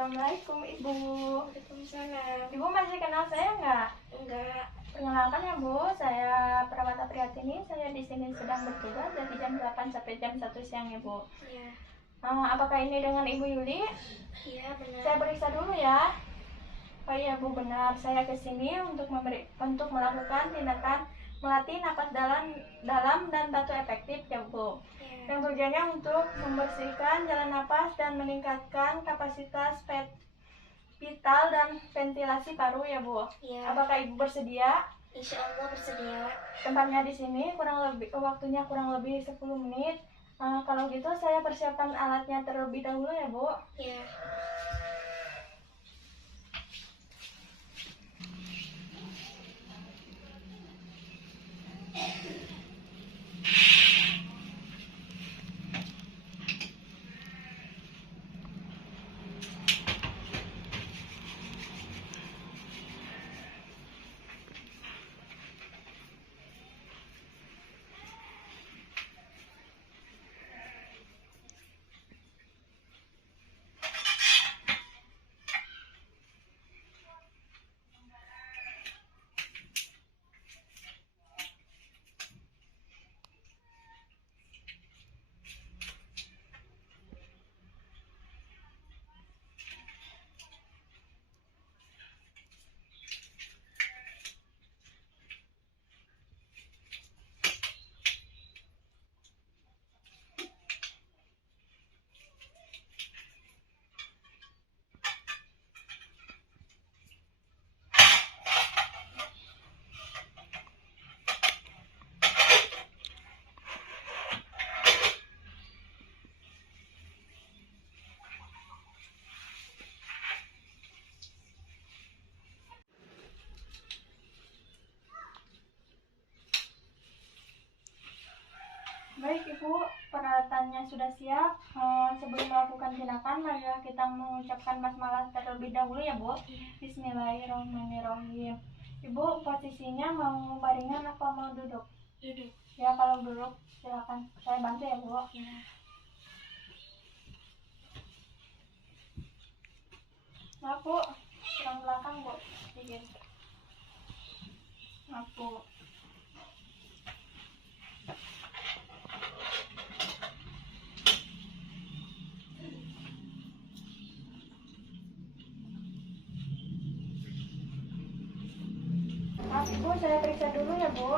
Assalamualaikum Ibu. Waalaikumsalam. Ibu masih kenal saya nggak? Enggak. Perkenalkan ya Bu, saya Perawat Apriyatini. Saya di sini sedang bertugas dari jam 8 sampai jam 1 siang ya Bu. Iya. Apakah ini dengan Ibu Yuli? Iya benar. Saya periksa dulu ya. Oh iya Bu, benar. Saya kesini untuk melakukan tindakan melatih napas dalam dan batu efektif ya Bu. Iya. Yang tujuannya untuk membersihkan jalan napas dan meningkatkan kapasitas vital dan ventilasi paru ya Bu. Iya. Apakah Ibu bersedia? Insya Allah bersedia. Tempatnya di sini waktunya kurang lebih 10 menit. Kalau gitu saya persiapkan alatnya terlebih dahulu ya Bu. Iya. Baik Ibu, peralatannya sudah siap. Sebelum melakukan tindakan, marilah kita mengucapkan basmalah terlebih dahulu ya Bu. Bismillahirrahmanirrahim. Ibu posisinya mau baringan apa mau duduk? Duduk. Ya kalau duduk silakan. Saya bantu ya Bu. Ya. Maaf Bu, kurang belakang Bu. Sedikit. Maaf Bu. Maaf Ibu, saya periksa dulu ya Bu.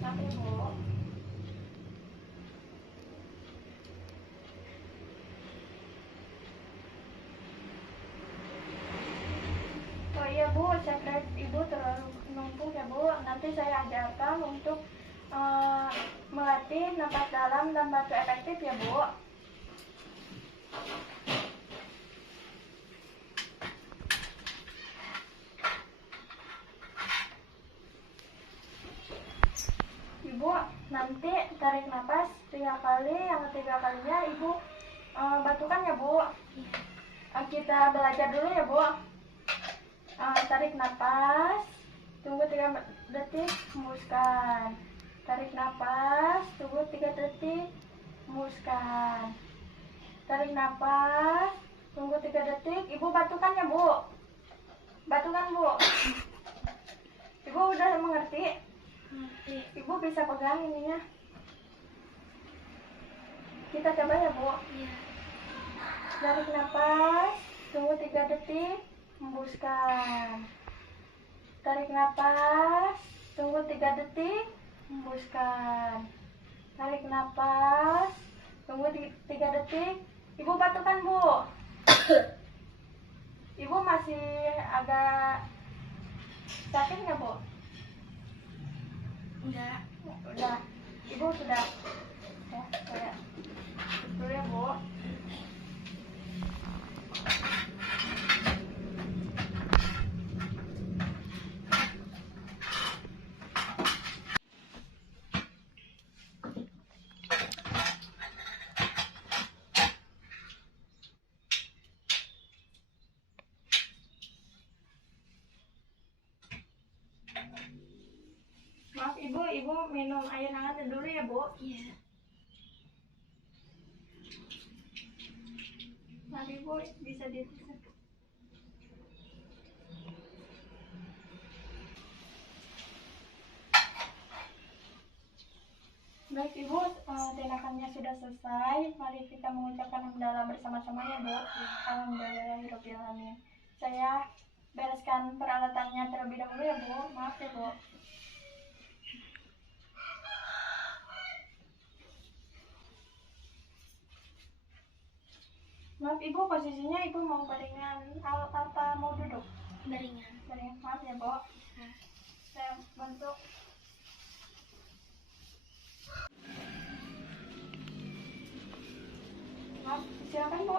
Maaf ya Bu. Oh iya Bu, cek Ibu terlalu numpuk ya Bu. Nanti saya ajarkan untuk melatih napas dalam dan batu efektif ya Bu. Ibu nanti tarik napas 3 kali, yang ketiga kalinya Ibu batukan ya Bu. Kita belajar dulu ya Bu. Tarik napas, tunggu 3 detik, hembuskan. Tarik napas, tunggu 3 detik, hembuskan. Tarik napas, tunggu 3 detik, Ibu batukan ya Bu. Batukan Bu. Ibu udah mengerti? Ibu bisa pegang ininya. Kita coba ya Bu. Iya. Tarik napas, tunggu 3 detik, hembuskan. Tarik napas, tunggu 3 detik, hembuskan. Tarik napas, tunggu 3 detik. Ibu batukan Bu. Ibu masih agak sakit nggak Bu? Enggak. Udah. Ibu sudah. Ya, saya dulu ya Bu. ibu minum air hangat dulu ya bu. Iya. Mari bu, bisa ditutup. Baik ibu, tindakannya sudah selesai. Mari kita mengucapkan hamdalah bersama-sama ya bu. Alhamdulillahirobbilalamin. Saya bereskan peralatannya terlebih dahulu ya bu. Maaf ya bu. Maaf ibu, posisinya ibu mau baringan apa mau duduk? Baringan. Baringan, maaf ya bu. Nah, Saya bantu. Maaf, silakan bu.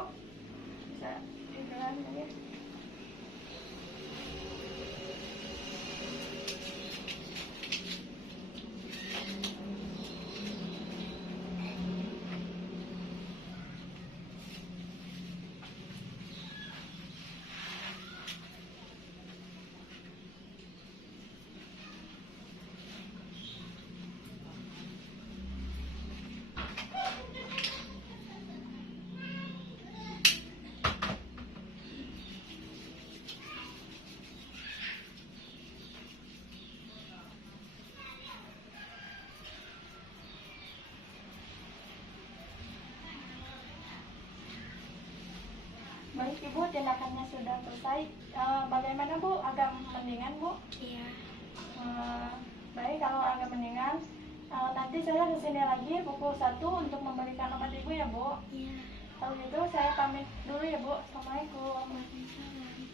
Bisa dijalan ya. Baik ibu, tindakannya sudah selesai. Bagaimana bu? Agak mendingan bu? iya. Baik, kalau agak mendingan, nanti saya kesini lagi pukul 1 untuk memberikan obat ibu ya bu. Iya. Kalau gitu saya pamit dulu ya bu. Assalamualaikum. Waalaikumsalam.